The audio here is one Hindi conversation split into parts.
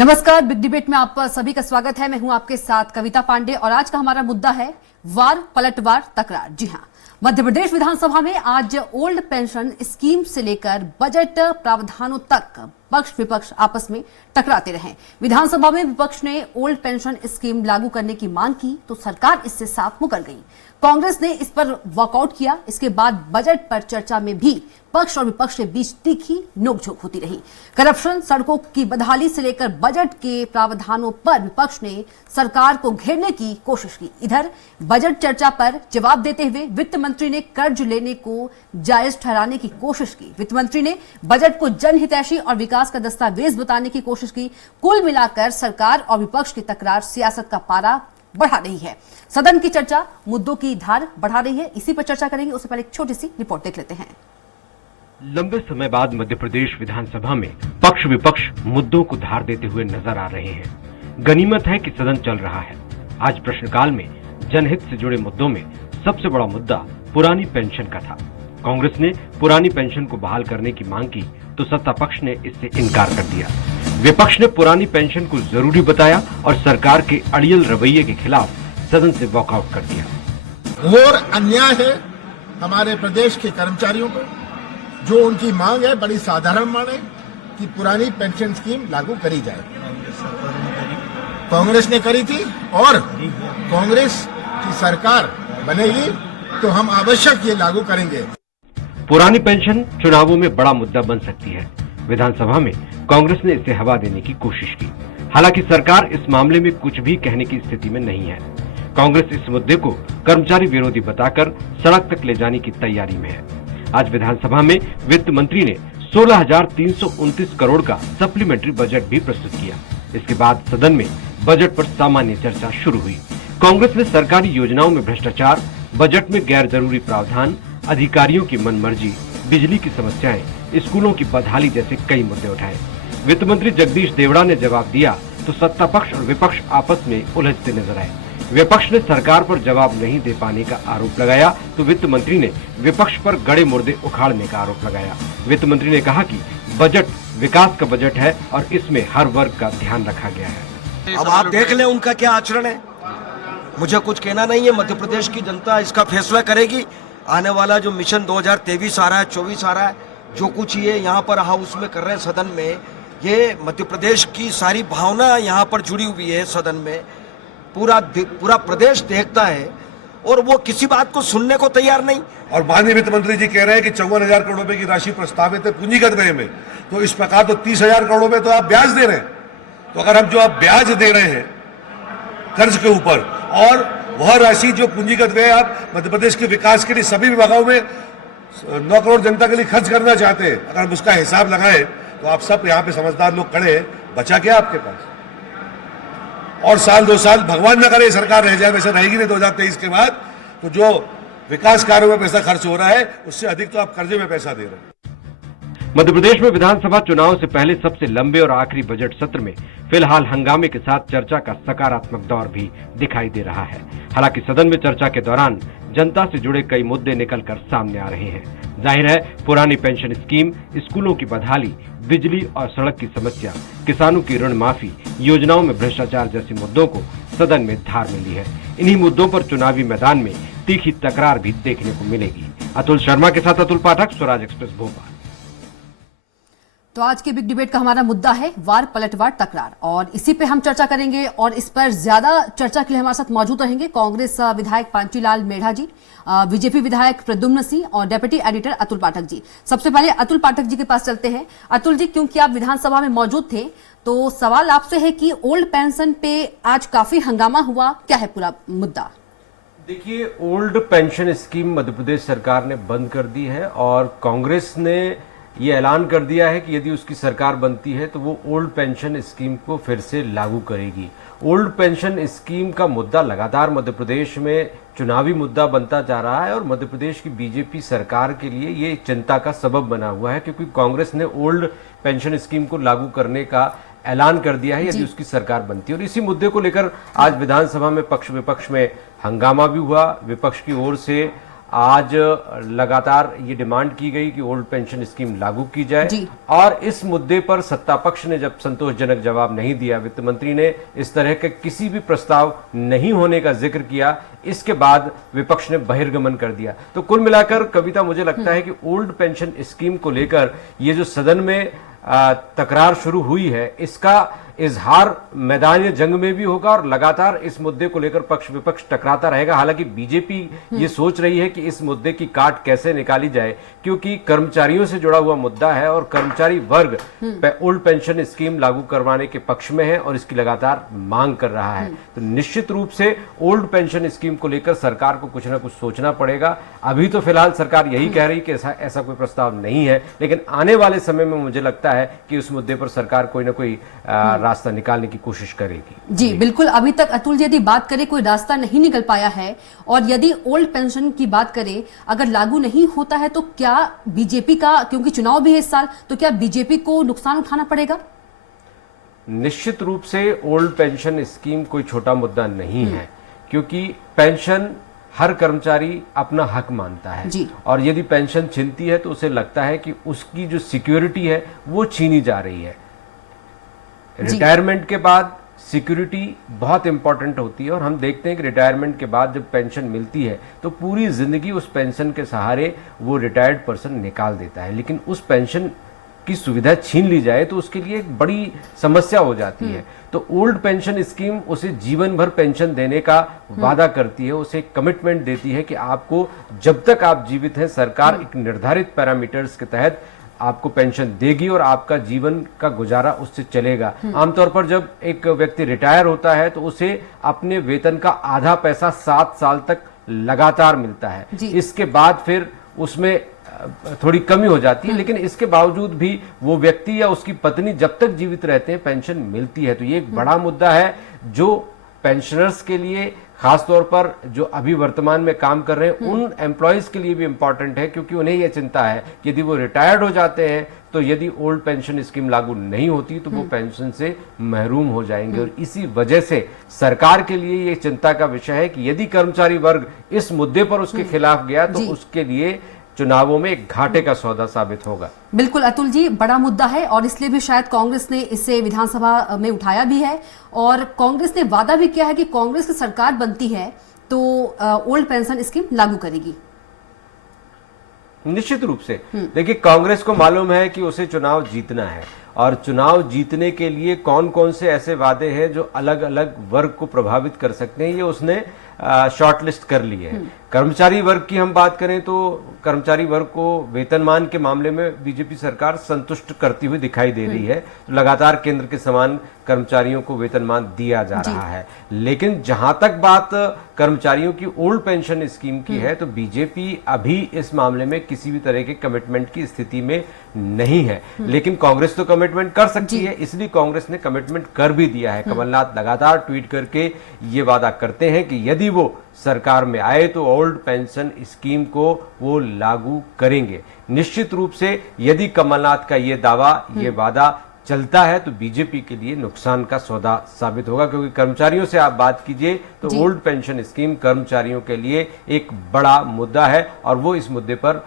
नमस्कार, बिग डिबेट में आप सभी का स्वागत है। मैं हूं आपके साथ कविता पांडे और आज का हमारा मुद्दा है वार पलटवार तकरार। जी हां, मध्य प्रदेश विधानसभा में आज ओल्ड पेंशन स्कीम से लेकर बजट प्रावधानों तक पक्ष विपक्ष आपस में टकराते रहे। विधानसभा में विपक्ष ने ओल्ड पेंशन स्कीम लागू करने की मांग की तो सरकार इससे साफ मुकर गई। कांग्रेस ने इस पर वॉकआउट किया। इसके बाद बजट पर चर्चा में भी पक्ष और विपक्ष के बीच तीखी नोकझोंक होती रही। करप्शन, सड़कों की बदहाली से लेकर बजट के प्रावधानों पर विपक्ष ने सरकार को घेरने की कोशिश की। इधर बजट चर्चा पर जवाब देते हुए वित्त मंत्री ने कर्ज लेने को जायज ठहराने की कोशिश की। वित्त मंत्री ने बजट को जनहितैषी और विकास का दस्तावेज बताने की कोशिश की। कुल मिलाकर सरकार और विपक्ष की तकरार सियासत का पारा बढ़ा रही है। सदन की चर्चा मुद्दों की धार बढ़ा रही है। इसी पर चर्चा करेंगे। उससे पहले एक छोटी सी रिपोर्ट देख लेते हैं। लंबे समय बाद मध्य प्रदेश विधानसभा में पक्ष विपक्ष मुद्दों को धार देते हुए नजर आ रहे हैं। गनीमत है कि सदन चल रहा है। आज प्रश्नकाल में जनहित से जुड़े मुद्दों में सबसे बड़ा मुद्दा पुरानी पेंशन का था। कांग्रेस ने पुरानी पेंशन को बहाल करने की मांग की तो सत्ता पक्ष ने इससे इनकार कर दिया। विपक्ष ने पुरानी पेंशन को जरूरी बताया और सरकार के अड़ियल रवैये के खिलाफ सदन से वॉकआउट कर दिया। घोर अन्याय है हमारे प्रदेश के कर्मचारियों पर। जो उनकी मांग है बड़ी साधारण मांग है कि पुरानी पेंशन स्कीम लागू करी जाए। कांग्रेस ने करी थी और कांग्रेस की सरकार बनेगी तो हम आवश्यक ये लागू करेंगे। पुरानी पेंशन चुनावों में बड़ा मुद्दा बन सकती है। विधानसभा में कांग्रेस ने इसे हवा देने की कोशिश की। हालांकि सरकार इस मामले में कुछ भी कहने की स्थिति में नहीं है। कांग्रेस इस मुद्दे को कर्मचारी विरोधी बताकर सड़क तक ले जाने की तैयारी में है। आज विधानसभा में वित्त मंत्री ने 16,329 करोड़ का सप्लीमेंट्री बजट भी प्रस्तुत किया। इसके बाद सदन में बजट पर सामान्य चर्चा शुरू हुई। कांग्रेस ने सरकारी योजनाओं में भ्रष्टाचार, बजट में गैर जरूरी प्रावधान, अधिकारियों की मनमर्जी, बिजली की समस्याएं, स्कूलों की बदहाली जैसे कई मुद्दे उठाए। वित्त मंत्री जगदीश देवड़ा ने जवाब दिया तो सत्ता पक्ष और विपक्ष आपस में उलझते नजर आए। विपक्ष ने सरकार पर जवाब नहीं दे पाने का आरोप लगाया तो वित्त मंत्री ने विपक्ष पर गड़े मुर्दे उखाड़ने का आरोप लगाया। वित्त मंत्री ने कहा कि बजट विकास का बजट है और इसमें हर वर्ग का ध्यान रखा गया है। अब आप देख लें उनका क्या आचरण है। मुझे कुछ कहना नहीं है। मध्य प्रदेश की जनता इसका फैसला करेगी। आने वाला जो मिशन 2023 आ रहा है, 24 आ रहा है, जो कुछ ये यहाँ पर हाउस में कर रहे हैं सदन में, ये मध्य प्रदेश की सारी भावना यहाँ पर जुड़ी हुई है। सदन में पूरा प्रदेश देखता है और वो किसी बात को सुनने को तैयार नहीं। और माननीय वित्त मंत्री जी कह रहे हैं कि 54,000 करोड़ रुपए की राशि प्रस्तावित है पूंजीगत व्यय में, तो इस प्रकार तो 30,000 करोड़ रुपए तो आप ब्याज दे रहे हैं। तो अगर हम जो आप ब्याज दे रहे हैं कर्ज के ऊपर और वह राशि जो पूंजीगत व्यय आप मध्य प्रदेश के विकास के लिए सभी विभागों में 9 करोड़ जनता के लिए खर्च करना चाहते हैं, अगर हम उसका हिसाब लगाएं तो आप सब यहाँ पे समझदार लोग खड़े हैं, बचा क्या आपके पास? और साल 2 साल भगवान न करे सरकार रह जाए, वैसे रहेगी नहीं 2023 के बाद, तो जो विकास कार्यों में पैसा खर्च हो रहा है उससे अधिक तो आप कर्जे में पैसा दे रहे हैं। मध्य प्रदेश में विधानसभा चुनाव से पहले सबसे लंबे और आखिरी बजट सत्र में फिलहाल हंगामे के साथ चर्चा का सकारात्मक दौर भी दिखाई दे रहा है। हालांकि सदन में चर्चा के दौरान जनता से जुड़े कई मुद्दे निकलकर सामने आ रहे हैं। जाहिर है पुरानी पेंशन स्कीम, स्कूलों की बदहाली, बिजली और सड़क की समस्या, किसानों की ऋण माफी, योजनाओं में भ्रष्टाचार जैसे मुद्दों को सदन में धार मिली है। इन्हीं मुद्दों पर चुनावी मैदान में तीखी तकरार भी देखने को मिलेगी। अतुल शर्मा के साथ अतुल पाठक, स्वराज एक्सप्रेस, भोपाल। तो आज के बिग डिबेट का हमारा मुद्दा है वार पलटवार तकरार और इसी पे हम चर्चा करेंगे। और इस पर ज्यादा चर्चा के लिए हमारे साथ मौजूद रहेंगे कांग्रेस विधायक पांचीलाल मेढ़ा जी, बीजेपी विधायक प्रद्युम्न सिंह और डेप्यूटी एडिटर अतुल पाठक जी। सबसे पहले अतुल पाठक जी के पास चलते हैं। अतुल जी, क्योंकि आप विधानसभा में मौजूद थे तो सवाल आपसे है कि ओल्ड पेंशन पे आज काफी हंगामा हुआ, क्या है पूरा मुद्दा? देखिए, old pension scheme Madhya Pradesh सरकार ने बंद कर दी है और कांग्रेस ने ये ऐलान कर दिया है कि यदि उसकी सरकार बनती है तो वो ओल्ड पेंशन स्कीम को फिर से लागू करेगी। ओल्ड पेंशन स्कीम का मुद्दा लगातार मध्य प्रदेश में चुनावी मुद्दा बनता जा रहा है और मध्य प्रदेश की बीजेपी सरकार के लिए ये चिंता का सबब बना हुआ है, क्योंकि कांग्रेस ने ओल्ड पेंशन स्कीम को लागू करने का ऐलान कर दिया है यदि उसकी सरकार बनती है। और इसी मुद्दे को लेकर आज विधानसभा में पक्ष विपक्ष में हंगामा भी हुआ। विपक्ष की ओर से आज लगातार ये डिमांड की गई कि ओल्ड पेंशन स्कीम लागू की जाए जी। और इस मुद्दे पर सत्ता पक्ष ने जब संतोषजनक जवाब नहीं दिया, वित्त मंत्री ने इस तरह के किसी भी प्रस्ताव नहीं होने का जिक्र किया, इसके बाद विपक्ष ने बहिर्गमन कर दिया। तो कुल मिलाकर कविता, मुझे लगता है कि ओल्ड पेंशन स्कीम को लेकर ये जो सदन में तकरार शुरू हुई है, इसका इजहार मैदान जंग में भी होगा और लगातार इस मुद्दे को लेकर पक्ष विपक्ष टकराता रहेगा। हालांकि बीजेपी ये सोच रही है कि इस मुद्दे की काट कैसे निकाली जाए, क्योंकि कर्मचारियों से जुड़ा हुआ मुद्दा है और कर्मचारी वर्ग ओल्ड पेंशन स्कीम लागू करवाने के पक्ष में है और इसकी लगातार मांग कर रहा है। तो निश्चित रूप से ओल्ड पेंशन स्कीम को लेकर सरकार को कुछ ना कुछ सोचना पड़ेगा। अभी तो फिलहाल सरकार यही कह रही कि ऐसा कोई प्रस्ताव नहीं है, लेकिन आने वाले समय में मुझे लगता है कि उस मुद्दे पर सरकार कोई ना कोई रास्ता निकालने की कोशिश करेगी। जी बिल्कुल, अभी तक अतुल जी यदि बात करें कोई रास्ता नहीं निकल पाया है, और यदि ओल्ड पेंशन की बात करें अगर लागू नहीं होता है तो क्या बीजेपी का, क्योंकि चुनाव भी है इस साल, तो क्या बीजेपी को नुकसान उठाना पड़ेगा? निश्चित रूप से ओल्ड पेंशन स्कीम कोई छोटा मुद्दा नहीं है, क्योंकि पेंशन हर कर्मचारी अपना हक मानता है जी। और यदि पेंशन छिनती है तो उसे लगता है कि उसकी जो सिक्योरिटी है वो छीनी जा रही है। रिटायरमेंट के बाद सिक्योरिटी बहुत इंपॉर्टेंट होती है और हम देखते हैं कि रिटायरमेंट के बाद जब पेंशन मिलती है तो पूरी जिंदगी उस पेंशन के सहारे वो रिटायर्ड पर्सन निकाल देता है, लेकिन उस पेंशन की सुविधा छीन ली जाए तो उसके लिए एक बड़ी समस्या हो जाती है। तो ओल्ड पेंशन स्कीम उसे जीवन भर पेंशन देने का वादा करती है, उसे कमिटमेंट देती है कि आपको जब तक आप जीवित हैं सरकार एक निर्धारित पैरामीटर्स के तहत आपको पेंशन देगी और आपका जीवन का गुजारा उससे चलेगा। आमतौर पर जब एक व्यक्ति रिटायर होता है तो उसे अपने वेतन का आधा पैसा 7 साल तक लगातार मिलता है। इसके बाद फिर उसमें थोड़ी कमी हो जाती है, लेकिन इसके बावजूद भी वो व्यक्ति या उसकी पत्नी जब तक जीवित रहते हैं पेंशन मिलती है। तो ये एक बड़ा मुद्दा है जो पेंशनर्स के लिए, खासतौर पर जो अभी वर्तमान में काम कर रहे हैं उन एम्प्लॉयज के लिए भी इंपॉर्टेंट है, क्योंकि उन्हें यह चिंता है कि यदि वो रिटायर्ड हो जाते हैं तो यदि ओल्ड पेंशन स्कीम लागू नहीं होती तो वो पेंशन से महरूम हो जाएंगे। और इसी वजह से सरकार के लिए ये चिंता का विषय है कि यदि कर्मचारी वर्ग इस मुद्दे पर उसके खिलाफ गया तो उसके लिए चुनावों में एक घाटे का सौदा साबित होगा। बिल्कुल अतुल जी, बड़ा मुद्दा है और इसलिए भी शायद कांग्रेस ने इसे विधानसभा में उठाया भी है और कांग्रेस ने वादा भी किया है कि कांग्रेस की सरकार बनती है तो ओल्ड पेंशन स्कीम लागू करेगी। निश्चित रूप से देखिए, कांग्रेस को मालूम है कि उसे चुनाव जीतना है और चुनाव जीतने के लिए कौन कौन से ऐसे वादे हैं जो अलग अलग वर्ग को प्रभावित कर सकते हैं, ये उसने शॉर्टलिस्ट कर ली है। कर्मचारी वर्ग की हम बात करें तो कर्मचारी वर्ग को वेतनमान के मामले में बीजेपी सरकार संतुष्ट करती हुई दिखाई दे रही है। तो लगातार केंद्र के समान कर्मचारियों को वेतनमान दिया जा रहा है। लेकिन जहां तक बात कर्मचारियों की ओल्ड पेंशन स्कीम की है तो बीजेपी अभी इस मामले में किसी भी तरह के कमिटमेंट की स्थिति में नहीं है। लेकिन कांग्रेस तो कमिटमेंट कर सकती है, इसलिए कांग्रेस ने कमिटमेंट कर भी दिया है। कमलनाथ लगातार ट्वीट करके ये वादा करते हैं कि यदि वो सरकार में आए तो ओल्ड पेंशन स्कीम को वो लागू करेंगे। निश्चित रूप से यदि कमलनाथ का ये दावा, ये वादा चलता है तो बीजेपी के लिए नुकसान का सौदा साबित होगा, क्योंकि कर्मचारियों से आप बात कीजिए तो ओल्ड पेंशन स्कीम कर्मचारियों के लिए एक बड़ा मुद्दा है और वो इस मुद्दे पर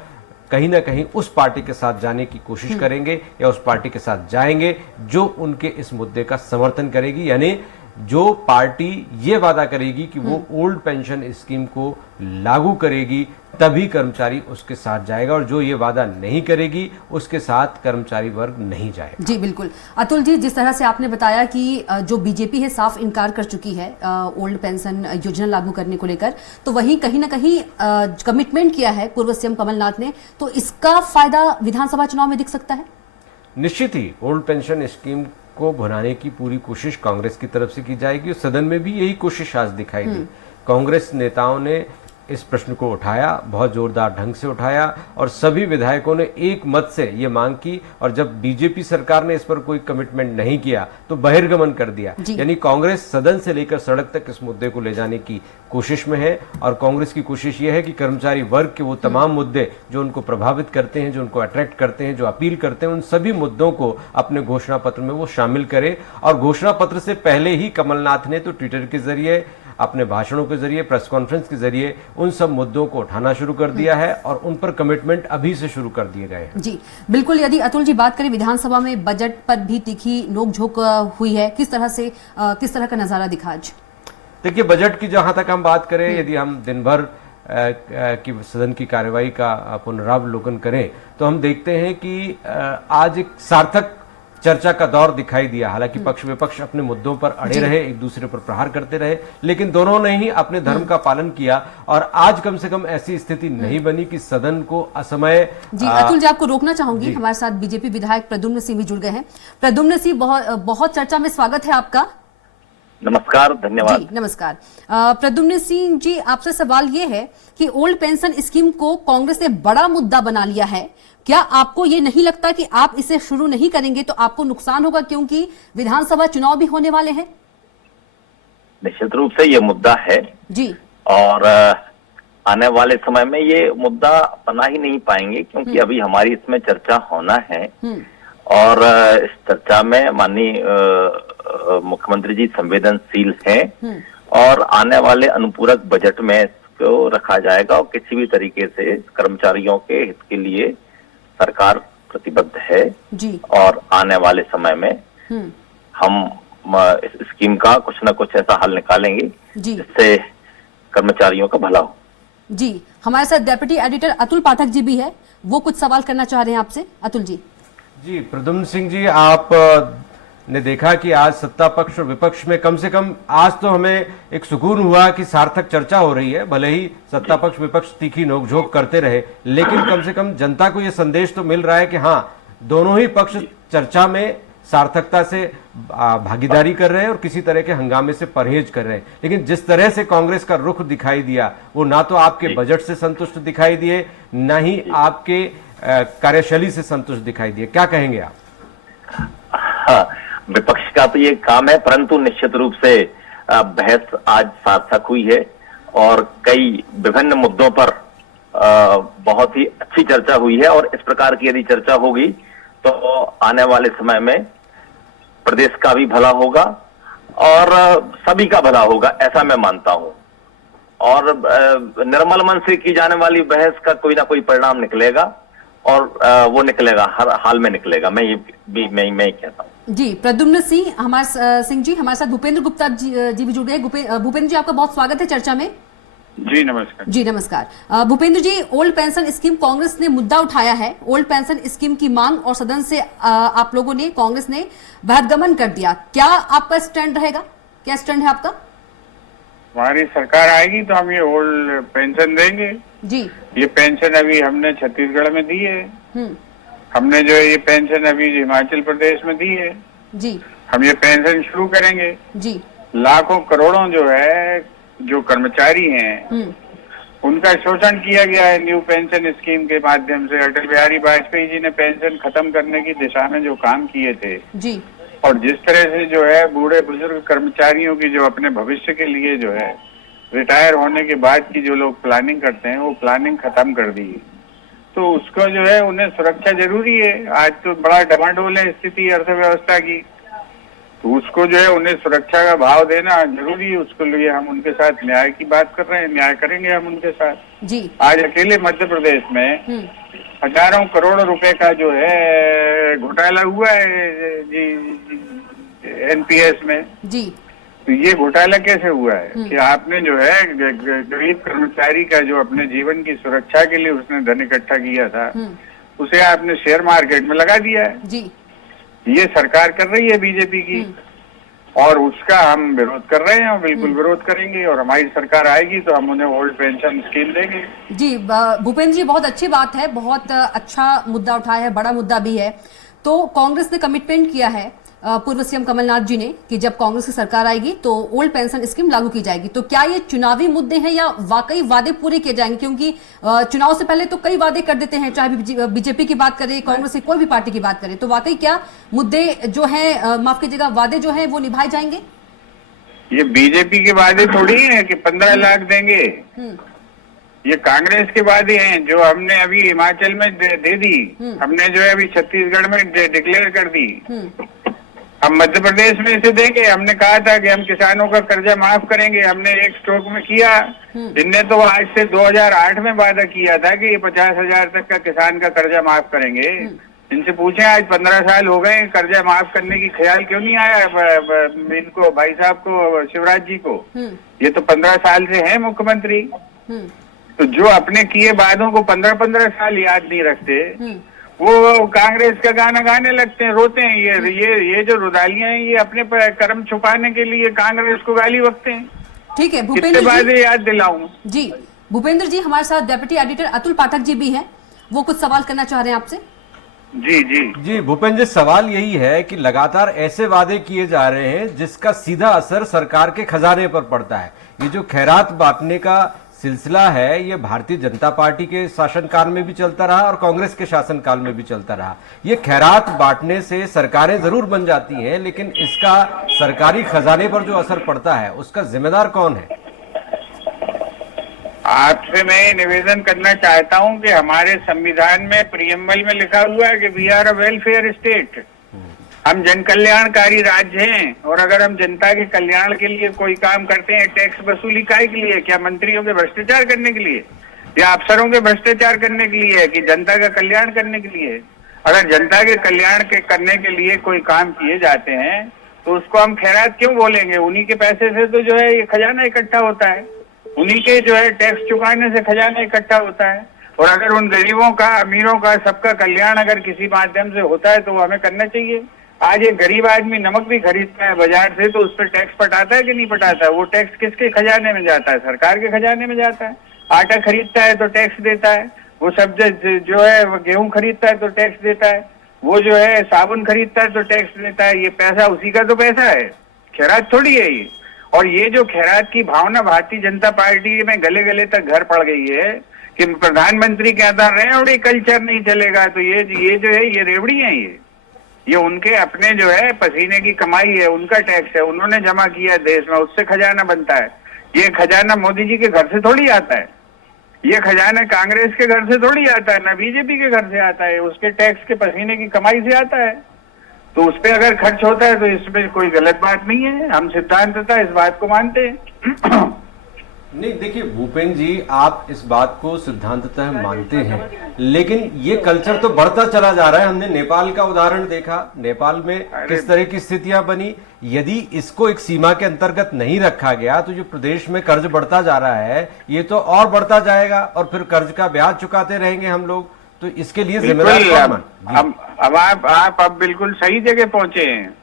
कहीं ना कहीं उस पार्टी के साथ जाने की कोशिश करेंगे या उस पार्टी के साथ जाएंगे जो उनके इस मुद्दे का समर्थन करेगी। यानी जो पार्टी ये वादा करेगी कि वो ओल्ड पेंशन स्कीम को लागू करेगी तभी कर्मचारी उसके साथ जाएगा, और जो ये वादा नहीं करेगी उसके साथ कर्मचारी वर्ग नहीं जाएगा। जी बिल्कुल अतुल जी, जिस तरह से आपने बताया कि जो बीजेपी है साफ इनकार कर चुकी है ओल्ड पेंशन योजना लागू करने को लेकर, तो वहीं कहीं ना कहीं कमिटमेंट किया है पूर्व सीएम कमलनाथ ने, तो इसका फायदा विधानसभा चुनाव में दिख सकता है। निश्चित ही ओल्ड पेंशन स्कीम को भुनाने की पूरी कोशिश कांग्रेस की तरफ से की जाएगी और सदन में भी यही कोशिश आज दिखाई दी। कांग्रेस नेताओं ने इस प्रश्न को उठाया, बहुत जोरदार ढंग से उठाया और सभी विधायकों ने एक मत से ये मांग की, और जब बीजेपी सरकार ने इस पर कोई कमिटमेंट नहीं किया तो बहिर्गमन कर दिया। यानी कांग्रेस सदन से लेकर सड़क तक इस मुद्दे को ले जाने की कोशिश में है और कांग्रेस की कोशिश ये है कि कर्मचारी वर्ग के वो तमाम मुद्दे जो उनको प्रभावित करते हैं, जो उनको अट्रैक्ट करते हैं, जो अपील करते हैं, उन सभी मुद्दों को अपने घोषणा पत्र में वो शामिल करे। और घोषणा पत्र से पहले ही कमलनाथ ने तो ट्विटर के जरिए अपने भाषणों के जरिए, प्रेस कॉन्फ्रेंस के जरिए उन सब मुद्दों को उठाना शुरू कर दिया है और उन पर कमिटमेंट अभी से शुरू कर दिए गए हैं। जी बिल्कुल। यदि अतुल जी बात करें, विधानसभा में बजट पर भी तीखी नोकझोंक हुई है, किस तरह का नजारा दिखा आज? देखिए, बजट की जहां तक हम बात करें, यदि हम दिन भर की सदन की कार्यवाही का पुनरावलोकन करें तो हम देखते हैं कि आज एक सार्थक चर्चा का दौर दिखाई दिया। हालांकि पक्ष विपक्ष अपने मुद्दों पर अड़े रहे, एक दूसरे पर प्रहार करते रहे, लेकिन दोनों ने ही अपने धर्म का पालन किया और आज कम से कम ऐसी स्थिति नहीं बनी कि सदन को असमय। जी अतुल जी, आपको रोकना चाहूंगी, हमारे साथ बीजेपी विधायक प्रद्युम्न सिंह भी जुड़ गए हैं। प्रद्युम्न सिंह, बहुत चर्चा में स्वागत है आपका। नमस्कार, धन्यवाद। जी नमस्कार। प्रद्युम्न सिंह जी, आपसे सवाल ये है कि ओल्ड पेंशन स्कीम को कांग्रेस ने बड़ा मुद्दा बना लिया है। क्या आपको ये नहीं लगता कि आप इसे शुरू नहीं करेंगे तो आपको नुकसान होगा, क्योंकि विधानसभा चुनाव भी होने वाले हैं? निश्चित रूप से ये मुद्दा है जी, और आने वाले समय में ये मुद्दा बना ही नहीं पाएंगे, क्योंकि अभी हमारी इसमें चर्चा होना है और इस चर्चा में माननीय मुख्यमंत्री जी संवेदनशील हैं और आने वाले अनुपूरक बजट में इसको रखा जाएगा और किसी भी तरीके से कर्मचारियों के हित के लिए सरकार प्रतिबद्ध है जी। और आने वाले समय में हम इस स्कीम का कुछ न कुछ ऐसा हल निकालेंगे जी, जिससे कर्मचारियों का भला हो। जी हमारे साथ डेप्यूटी एडिटर अतुल पाठक जी भी है, वो कुछ सवाल करना चाह रहे हैं आपसे। अतुल जी। जी प्रद्युम्न सिंह जी, आप ने देखा कि आज सत्ता पक्ष और विपक्ष में कम से कम आज तो हमें एक सुकून हुआ कि सार्थक चर्चा हो रही है। भले ही सत्ता पक्ष विपक्ष तीखी नोकझोंक करते रहे, लेकिन कम से कम जनता को यह संदेश तो मिल रहा है कि हाँ, दोनों ही पक्ष चर्चा में सार्थकता से भागीदारी कर रहे हैं और किसी तरह के हंगामे से परहेज कर रहे हैं। लेकिन जिस तरह से कांग्रेस का रुख दिखाई दिया, वो ना तो आपके बजट से संतुष्ट दिखाई दिए, ना ही आपके कार्यशैली से संतुष्ट दिखाई दिए। क्या कहेंगे आप? हाँ, विपक्ष का तो ये काम है, परंतु निश्चित रूप से बहस आज सार्थक हुई है और कई विभिन्न मुद्दों पर बहुत ही अच्छी चर्चा हुई है और इस प्रकार की यदि चर्चा होगी तो आने वाले समय में प्रदेश का भी भला होगा और सभी का भला होगा, ऐसा मैं मानता हूं। और निर्मल मन से की जाने वाली बहस का कोई ना कोई परिणाम निकलेगा और वो निकलेगा, हर हाल में निकलेगा। मैं कहता हूँ। जी प्रद्युम्न सिंह, हमारे साथ भूपेंद्र गुप्ता जी भी जुड़ गए। भूपेंद्र जी, आपका बहुत स्वागत है चर्चा में। जी नमस्कार। जी नमस्कार। भूपेंद्र जी, ओल्ड पेंशन स्कीम कांग्रेस ने मुद्दा उठाया है। ओल्ड पेंशन स्कीम की मांग और सदन से आप लोगों ने, कांग्रेस ने बहिर्गमन कर दिया। क्या आपका स्टैंड रहेगा? क्या स्टैंड है आपका? हमारी सरकार आएगी तो हम ये ओल्ड पेंशन देंगे। जी, ये पेंशन अभी हमने छत्तीसगढ़ में दी है, हमने जो ये पेंशन अभी हिमाचल प्रदेश में दी है, जी हम ये पेंशन शुरू करेंगे। जी, लाखों करोड़ों जो है, जो कर्मचारी हैं, उनका शोषण किया गया है न्यू पेंशन स्कीम के माध्यम से। अटल बिहारी वाजपेयी जी ने पेंशन खत्म करने की दिशा में जो काम किए थे, जी, और जिस तरह से जो है बूढ़े बुजुर्ग कर्मचारियों की जो अपने भविष्य के लिए जो है रिटायर होने के बाद की जो लोग प्लानिंग करते हैं, वो प्लानिंग खत्म कर दी। तो उसको जो है उन्हें सुरक्षा जरूरी है। आज तो बड़ा डमाडोल है स्थिति अर्थव्यवस्था की, तो उसको जो है उन्हें सुरक्षा का भाव देना जरूरी है। उसके लिए हम उनके साथ न्याय की बात कर रहे हैं, न्याय करेंगे हम उनके साथ। जी। आज अकेले मध्य प्रदेश में हजारों करोड़ रुपए का जो है घोटाला हुआ है जी एनपीएस में। जी, तो ये घोटाला कैसे हुआ है कि आपने जो है गरीब कर्मचारी का जो अपने जीवन की सुरक्षा के लिए उसने धन इकट्ठा किया था, उसे आपने शेयर मार्केट में लगा दिया है। जी, ये सरकार कर रही है बीजेपी की और उसका हम विरोध कर रहे हैं और बिल्कुल विरोध करेंगे। और हमारी सरकार आएगी तो हम उन्हें ओल्ड पेंशन स्कीम देंगे। जी भूपेंद्र जी, बहुत अच्छी बात है, बहुत अच्छा मुद्दा उठाया है, बड़ा मुद्दा भी है। तो कांग्रेस ने कमिटमेंट किया है, पूर्व सीएम कमलनाथ जी ने, कि जब कांग्रेस की सरकार आएगी तो ओल्ड पेंशन स्कीम लागू की जाएगी। तो क्या ये चुनावी मुद्दे हैं या वाकई वादे पूरे किए जाएंगे? क्योंकि चुनाव से पहले तो कई वादे कर देते हैं, चाहे बीजेपी की बात करें, कांग्रेस की कोई भी पार्टी की बात करें। तो वाकई क्या मुद्दे जो है, माफ कीजिएगा, वादे जो है वो निभाए जाएंगे? ये बीजेपी के वादे थोड़ी है कि 15 लाख देंगे, ये कांग्रेस के वादे हैं जो हमने अभी हिमाचल में दे दी, हमने जो है अभी छत्तीसगढ़ में डिक्लेयर कर दी। हम मध्य प्रदेश में इसे देंगे। हमने कहा था कि हम किसानों का कर्जा माफ करेंगे, हमने एक स्ट्रोक में किया। इनने तो आज से 2008 में वादा किया था कि ये 50,000 तक का किसान का कर्जा माफ करेंगे। इनसे पूछे, आज 15 साल हो गए, कर्जा माफ करने की ख्याल क्यों नहीं आया इनको, भाई साहब को, शिवराज जी को। ये तो 15 साल से हैं मुख्यमंत्री। तो जो अपने किए वादों को 15-15 साल याद नहीं रखते, वो कांग्रेस का गाना गाने लगते हैं, रोते हैं। ये जो रुदालियां हैं, ये अपने कर्म छुपाने के लिए कांग्रेस को गाली बकते हैं। ठीक है कितने भूपेंद्र बातें जी। याद दिलाऊं जी भूपेंद्र जी, हमारे साथ डेप्यूटी एडिटर अतुल पाठक जी भी हैं, वो कुछ सवाल करना चाह रहे हैं आपसे। जी भूपेंद्र जी, सवाल यही है कि लगातार ऐसे वादे किए जा रहे हैं जिसका सीधा असर सरकार के खजाने पर पड़ता है। ये जो खैरात बांटने का सिलसिला है, ये भारतीय जनता पार्टी के शासनकाल में भी चलता रहा और कांग्रेस के शासनकाल में भी चलता रहा। ये खैरात बांटने से सरकारें जरूर बन जाती हैं, लेकिन इसका सरकारी खजाने पर जो असर पड़ता है उसका जिम्मेदार कौन है? आपसे मैं निवेदन करना चाहता हूं कि हमारे संविधान में प्रियम्बल में लिखा हुआ है कि we are a welfare state. हम जन कल्याणकारी राज्य हैं, और अगर हम जनता के कल्याण के लिए कोई काम करते हैं, टैक्स वसूली काहे के लिए? क्या मंत्रियों के भ्रष्टाचार करने के लिए, या अफसरों के भ्रष्टाचार करने के लिए, कि जनता का कल्याण करने के लिए? अगर जनता के कल्याण के करने के लिए कोई काम किए जाते हैं तो उसको हम खैरात क्यों बोलेंगे? उन्हीं के पैसे से तो जो है ये खजाना इकट्ठा होता है, उन्हीं के जो है टैक्स चुकाने से खजाना इकट्ठा होता है। और अगर उन गरीबों का, अमीरों का, सबका कल्याण अगर किसी माध्यम से होता है तो वो हमें करना चाहिए। आज एक गरीब आदमी नमक भी खरीदता है बाजार से, तो उस पर टैक्स पटाता है कि नहीं पटाता है? वो टैक्स किसके खजाने में जाता है? सरकार के खजाने में जाता है। आटा खरीदता है तो टैक्स देता है, वो सब जो है गेहूं खरीदता है तो टैक्स देता है, वो जो है साबुन खरीदता है तो टैक्स देता है। ये पैसा उसी का तो पैसा है, खैरात थोड़ी है ये। और ये जो खैरात की भावना भारतीय जनता पार्टी में गले गले तक घर पड़ गई है कि प्रधानमंत्री कहता रेवड़ी कल्चर नहीं चलेगा, तो ये जो है ये रेवड़ी है, ये उनके अपने जो है पसीने की कमाई है, उनका टैक्स है, उन्होंने जमा किया देश में, उससे खजाना बनता है। ये खजाना मोदी जी के घर से थोड़ी आता है, ये खजाना कांग्रेस के घर से थोड़ी आता है, ना बीजेपी के घर से आता है, उसके टैक्स के पसीने की कमाई से आता है। तो उस पर अगर खर्च होता है तो इसमें कोई गलत बात नहीं है, हम सिद्धांततः इस बात को मानते हैं। नहीं, देखिए भूपेंद्र जी, आप इस बात को सिद्धांततः मानते हैं, लेकिन ये कल्चर तो बढ़ता चला जा रहा है। हमने नेपाल का उदाहरण देखा, नेपाल में किस तरह की स्थितियां बनी। यदि इसको एक सीमा के अंतर्गत नहीं रखा गया तो जो प्रदेश में कर्ज बढ़ता जा रहा है ये तो और बढ़ता जाएगा, और फिर कर्ज का ब्याज चुकाते रहेंगे हम लोग। तो इसके लिए जिम्मेदार कौन? अब आप अब बिल्कुल सही जगह पहुंचे हैं।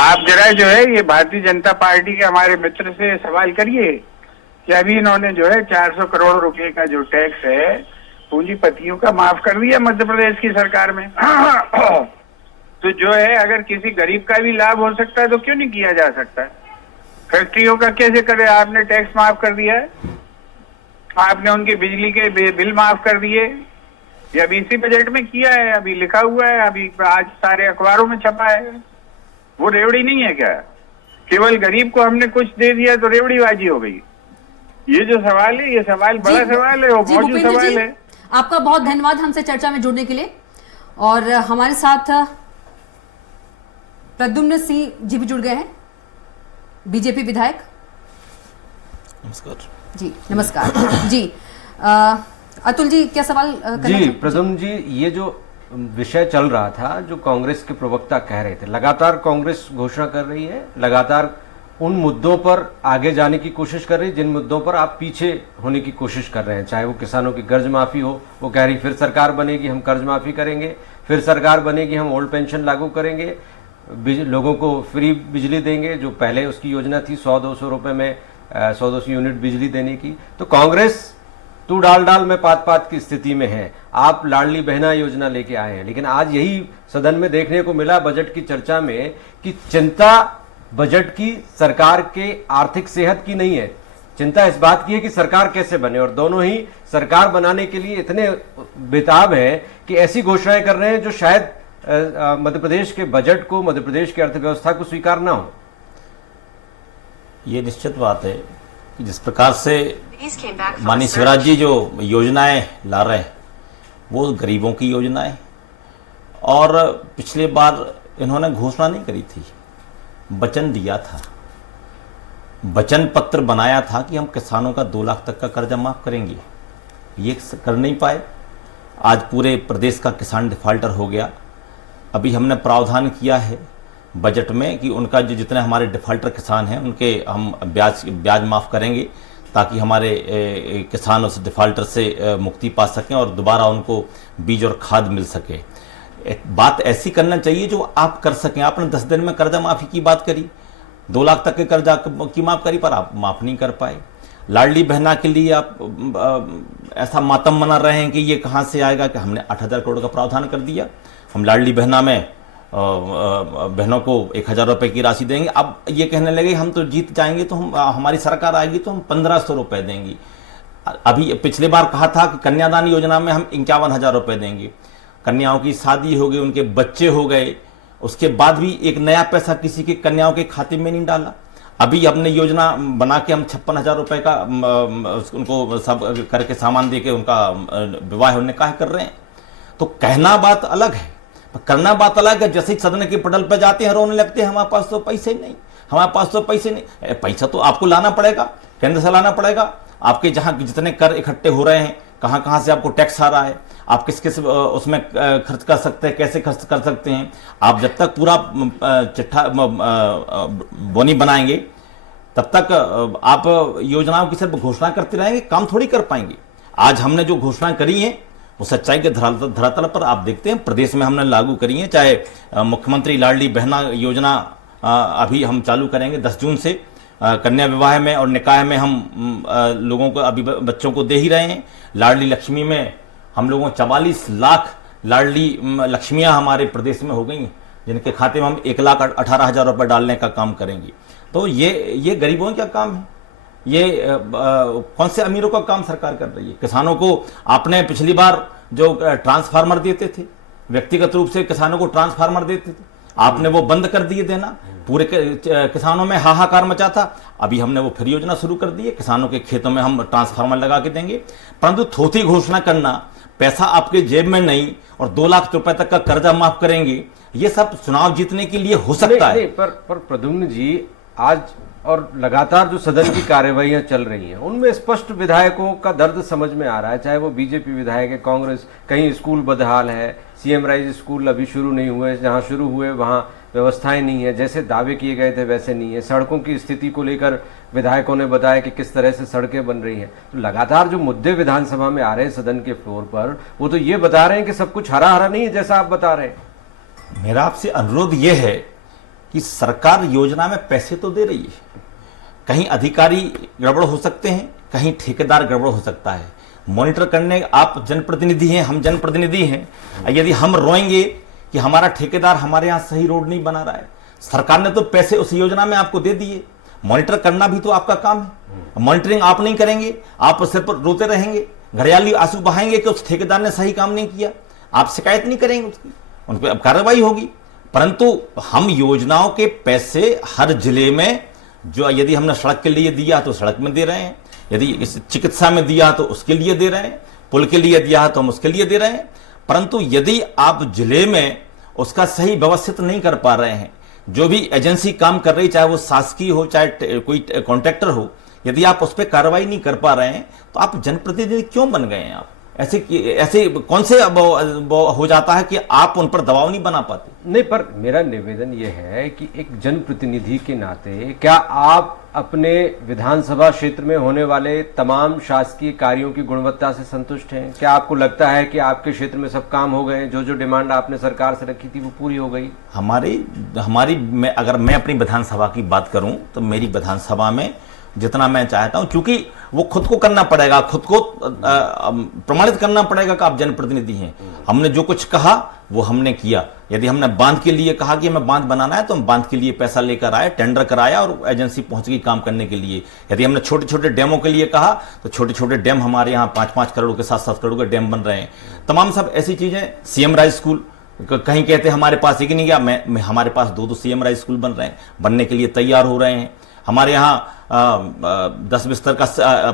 आप जरा जो है ये भारतीय जनता पार्टी के हमारे मित्र से सवाल करिए कि अभी इन्होंने जो है 400 करोड़ रुपए का जो टैक्स है पूंजीपतियों का माफ कर दिया मध्य प्रदेश की सरकार में। तो जो है अगर किसी गरीब का भी लाभ हो सकता है तो क्यों नहीं किया जा सकता है? फैक्ट्रियों का कैसे करे? आपने टैक्स माफ कर दिया है, आपने उनके बिजली के बिल माफ कर दिए, ये अभी इसी बजट में किया है, अभी लिखा हुआ है, अभी आज सारे अखबारों में छपा है। वो रेवड़ी नहीं है क्या? केवल गरीब को हमने कुछ दे दिया तो रेवड़ीबाजी हो गई? ये जो सवाल है, ये सवाल बड़ा सवाल है, वो मौजूद सवाल है। आपका बहुत धन्यवाद हमसे चर्चा में जुड़ने के लिए। और हमारे साथ प्रद्युम्न सिंह जी भी जुड़ गए हैं, बीजेपी विधायक। नमस्कार जी, नमस्कार जी। अतुल जी, क्या सवाल करना जी प्रद्युम्न जी, ये जो विषय चल रहा था, जो कांग्रेस के प्रवक्ता कह रहे थे, लगातार कांग्रेस घोषणा कर रही है, लगातार उन मुद्दों पर आगे जाने की कोशिश कर रही है जिन मुद्दों पर आप पीछे होने की कोशिश कर रहे हैं। चाहे वो किसानों की कर्ज माफी हो, वो कह रही फिर सरकार बनेगी हम कर्ज माफी करेंगे, फिर सरकार बनेगी हम ओल्ड पेंशन लागू करेंगे, लोगों को फ्री बिजली देंगे, जो पहले उसकी योजना थी 100-200 रुपए में 100-200 यूनिट बिजली देने की। तो कांग्रेस तू डाल डाल में पात पात की स्थिति में है। आप लाडली बहना योजना लेके आए हैं, लेकिन आज यही सदन में देखने को मिला बजट की चर्चा में कि चिंता बजट की सरकार के आर्थिक सेहत की नहीं है, चिंता इस बात की है कि सरकार कैसे बने। और दोनों ही सरकार बनाने के लिए इतने बेताब हैं कि ऐसी घोषणाएं कर रहे हैं जो शायद मध्य प्रदेश के बजट को, मध्य प्रदेश की अर्थव्यवस्था को स्वीकार ना हो। ये निश्चित बात है कि जिस प्रकार से माननीय शिवराज जी जो योजनाएं ला रहे हैं वो गरीबों की योजनाएं, और पिछले बार इन्होंने घोषणा नहीं करी थी, वचन दिया था, वचन पत्र बनाया था कि हम किसानों का 2 लाख तक का कर्जा माफ करेंगे। ये कर नहीं पाए। आज पूरे प्रदेश का किसान डिफाल्टर हो गया। अभी हमने प्रावधान किया है बजट में कि उनका जो जितने हमारे डिफाल्टर किसान हैं उनके हम ब्याज माफ़ करेंगे, ताकि हमारे किसान उस डिफाल्टर से मुक्ति पा सकें और दोबारा उनको बीज और खाद मिल सके। एक बात ऐसी करना चाहिए जो आप कर सकें। आपने 10 दिन में कर्जा माफ़ी की बात करी, 2 लाख तक के कर्जा की माफ़ करी, पर आप माफ़ नहीं कर पाए। लाडली बहना के लिए आप ऐसा मातम मना रहे हैं कि ये कहाँ से आएगा, कि हमने 8,000 करोड़ का प्रावधान कर दिया। हम लाडली बहना में बहनों को 1,000 रुपये की राशि देंगे। अब ये कहने लगे हम तो जीत जाएंगे तो हम हमारी सरकार आएगी तो हम 1,500 रुपये देंगी। अभी पिछले बार कहा था कि कन्यादान योजना में हम 51,000 रुपये देंगे। कन्याओं की शादी हो गई, उनके बच्चे हो गए, उसके बाद भी एक नया पैसा किसी के कन्याओं के खाते में नहीं डाला। अभी अपने योजना बना के हम 56,000 रुपये का उनको सब करके सामान दे के उनका विवाह होने का कर रहे हैं। तो कहना बात अलग है, करना बात अलग है। जैसे ही सदन के पटल पर जाते हैं रोने लगते हैं हमारे पास तो पैसे नहीं, हमारे पास तो पैसे नहीं। पैसा तो आपको लाना पड़ेगा, केंद्र से लाना पड़ेगा। आपके जहाँ जितने कर इकट्ठे हो रहे हैं, कहाँ कहाँ से आपको टैक्स आ रहा है, आप किस किस उसमें खर्च कर सकते हैं, कैसे खर्च कर सकते हैं। आप जब तक पूरा चिट्ठा बोनी बनाएंगे तब तक आप योजनाओं की सिर्फ घोषणा करते रहेंगे, काम थोड़ी कर पाएंगे। आज हमने जो घोषणा करी है वो सच्चाई के धरातल पर आप देखते हैं प्रदेश में हमने लागू करी है। चाहे मुख्यमंत्री लाडली बहना योजना अभी हम चालू करेंगे 10 जून से, कन्या विवाह में और निकाह में हम लोगों को अभी बच्चों को दे ही रहे हैं। लाडली लक्ष्मी में हम लोगों 44 लाख लाडली लक्ष्मियां हमारे प्रदेश में हो गई हैं, जिनके खाते में हम 1,18,000 रुपये डालने का काम करेंगे। तो ये गरीबों का काम है, ये कौन से अमीरों का काम सरकार कर रही है। किसानों को आपने पिछली बार जो ट्रांसफार्मर देते थे, व्यक्तिगत रूप से किसानों को ट्रांसफार्मर देते थे, आपने वो बंद कर दिए देना। पूरे किसानों में हाहाकार मचा था। अभी हमने वो फिर योजना शुरू कर दी है, किसानों के खेतों में हम ट्रांसफार्मर लगा के देंगे। परंतु थोथी घोषणा करना, पैसा आपके जेब में नहीं और 2 लाख रुपए तक का कर्जा माफ करेंगे, ये सब चुनाव जीतने के लिए हो सकता है। पर प्रद्युम्न जी, आज और लगातार जो सदन की कार्यवाहियां चल रही हैं उनमें स्पष्ट विधायकों का दर्द समझ में आ रहा है। चाहे वो बीजेपी विधायक है, कांग्रेस, कहीं स्कूल बदहाल है, सीएम राइज स्कूल अभी शुरू नहीं हुए, जहां शुरू हुए वहां व्यवस्थाएं नहीं है, जैसे दावे किए गए थे वैसे नहीं है। सड़कों की स्थिति को लेकर विधायकों ने बताया कि किस तरह से सड़कें बन रही हैं। तो लगातार जो मुद्दे विधानसभा में आ रहे हैं सदन के फ्लोर पर, वो तो ये बता रहे हैं कि सब कुछ हरा हरा नहीं है जैसा आप बता रहे हैं। मेरा आपसे अनुरोध ये है कि सरकार योजना में पैसे तो दे रही है, कहीं अधिकारी गड़बड़ हो सकते हैं, कहीं ठेकेदार गड़बड़ हो सकता है। मॉनिटर करने आप जनप्रतिनिधि हैं, हम जनप्रतिनिधि हैं। यदि हम रोएंगे कि हमारा ठेकेदार हमारे यहाँ सही रोड नहीं बना रहा है, सरकार ने तो पैसे उस योजना में आपको दे दिए, मॉनिटर करना भी तो आपका काम है। मॉनिटरिंग आप नहीं करेंगे, आप सिर्फ रोते रहेंगे, घड़ियाली आंसू बहाएंगे कि उस ठेकेदार ने सही काम नहीं किया। आप शिकायत नहीं करेंगे उसकी, उन पर कार्रवाई होगी। परंतु हम योजनाओं के पैसे हर जिले में, जो यदि हमने सड़क के लिए दिया तो सड़क में दे रहे हैं, यदि इस चिकित्सा में दिया तो उसके लिए दे रहे हैं, पुल के लिए दिया तो हम उसके लिए दे रहे हैं। परंतु यदि आप जिले में उसका सही व्यवस्थित नहीं कर पा रहे हैं, जो भी एजेंसी काम कर रही, चाहे वो शासकीय हो चाहे कोई कॉन्ट्रैक्टर हो, यदि आप उस पर कार्रवाई नहीं कर पा रहे हैं तो आप जनप्रतिनिधि क्यों बन गए हैं? आप ऐसे कौन से हो जाता है कि आप उन पर दबाव नहीं बना पाते? नहीं, पर मेरा निवेदन यह है कि एक जनप्रतिनिधि के नाते क्या आप अपने विधानसभा क्षेत्र में होने वाले तमाम शासकीय कार्यों की गुणवत्ता से संतुष्ट हैं? क्या आपको लगता है कि आपके क्षेत्र में सब काम हो गए, जो जो डिमांड आपने सरकार से रखी थी वो पूरी हो गई? अगर मैं अपनी विधानसभा की बात करूं तो मेरी विधानसभा में जितना मैं चाहता हूं, क्योंकि वो खुद को करना पड़ेगा, खुद को प्रमाणित करना पड़ेगा कि आप जनप्रतिनिधि हैं। हमने जो कुछ कहा वो हमने किया। यदि हमने बांध के लिए कहा कि हमें बांध बनाना है तो हम बांध के लिए पैसा लेकर आए, टेंडर कराया और एजेंसी पहुंच गई काम करने के लिए। यदि हमने छोटे छोटे डैमों के लिए कहा तो छोटे छोटे डैम हमारे यहाँ 5-5 करोड़ के 7-7 करोड़ के डैम बन रहे हैं। तमाम सब ऐसी चीजें। सीएम राइज स्कूल, कहीं कहते हमारे पास एक नहीं गया, हमारे पास 2 सीएम राइज स्कूल बन रहे हैं, बनने के लिए तैयार हो रहे हैं। हमारे यहाँ 10 बिस्तर का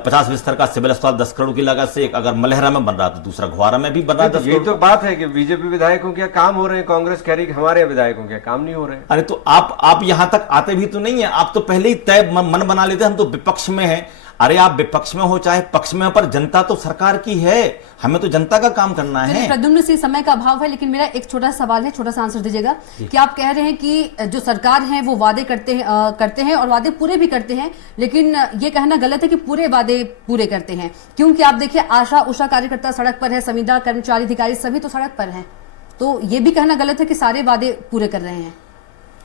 50 बिस्तर का सिविल अस्पताल 10 करोड़ की लागत से, एक अगर मलहरा में बन रहा तो दूसरा घुआरा में भी बन रहा है 10 यही करोड़। तो बात है कि बीजेपी विधायकों के काम हो रहे हैं, कांग्रेस कह रही है कि हमारे विधायकों के काम नहीं हो रहे हैं। अरे तो आप यहां तक आते भी तो नहीं है, आप तो पहले ही तय मन बना लेते, हम तो विपक्ष में हैं। अरे आप विपक्ष में हो चाहे पक्ष में हो, पर जनता तो सरकार की है, हमें तो जनता का काम करना है। प्रद्युम्न सिंह, समय का अभाव है, लेकिन मेरा एक छोटा सवाल है, छोटा सा आंसर दीजिएगा कि आप कह रहे हैं कि जो सरकार है वो वादे करते हैं और वादे पूरे भी करते हैं, लेकिन ये कहना गलत है कि पूरे वादे पूरे करते हैं, क्योंकि आप देखिए आशा उषा कार्यकर्ता सड़क पर है, संविदा कर्मचारी अधिकारी सभी तो सड़क पर हैं, तो ये भी कहना गलत है कि सारे वादे पूरे कर रहे हैं।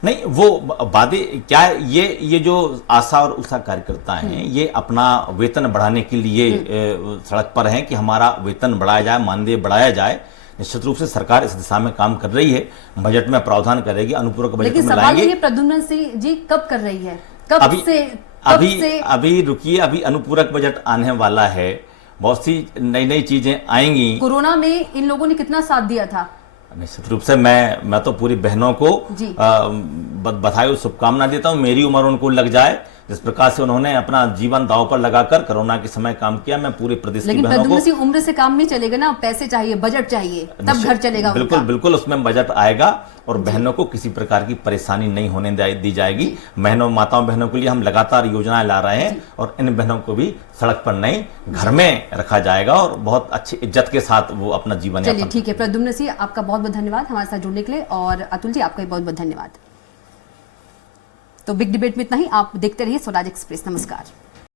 नहीं, वो वादे क्या है, ये जो आशा और उषा कार्यकर्ता हैं ये अपना वेतन बढ़ाने के लिए सड़क पर हैं कि हमारा वेतन बढ़ाया जाए, मानदेय बढ़ाया जाए। निश्चित रूप से सरकार इस दिशा में काम कर रही है, बजट में प्रावधान करेगी, अनुपूरक बजट में लाएंगे। लेकिन प्रद्युम्न सिंह जी कब कर रही है, अभी रुकिए, अभी अनुपूरक बजट आने वाला है, बहुत सी नई चीजें आएंगी। कोरोना में इन लोगों ने कितना साथ दिया था। निश्चित रूप से मैं तो पूरी बहनों को बधाई और शुभकामना देता हूं। मेरी उम्र उनको लग जाए, जिस प्रकार से उन्होंने अपना जीवन दांव पर लगाकर कोरोना के समय काम किया, मैं पूरे प्रदेश की बहनों को। लेकिन उम्र से काम नहीं चलेगा ना, पैसे चाहिए, बजट चाहिए, तब घर चलेगा। बिल्कुल उसमें बजट आएगा और बहनों को किसी प्रकार की परेशानी नहीं होने दी जाएगी। बहनों, माताओं बहनों के लिए हम लगातार योजनाएं ला रहे हैं और इन बहनों को भी सड़क पर नहीं, घर में रखा जाएगा और बहुत अच्छी इज्जत के साथ वो अपना जीवन। चलिए ठीक है, प्रद्युम्न सिंह आपका बहुत बहुत धन्यवाद हमारे साथ जुड़ने के लिए, और अतुल जी आपका भी बहुत बहुत धन्यवाद। तो बिग डिबेट में इतना ही, आप देखते रहिए स्वराज एक्सप्रेस। नमस्कार।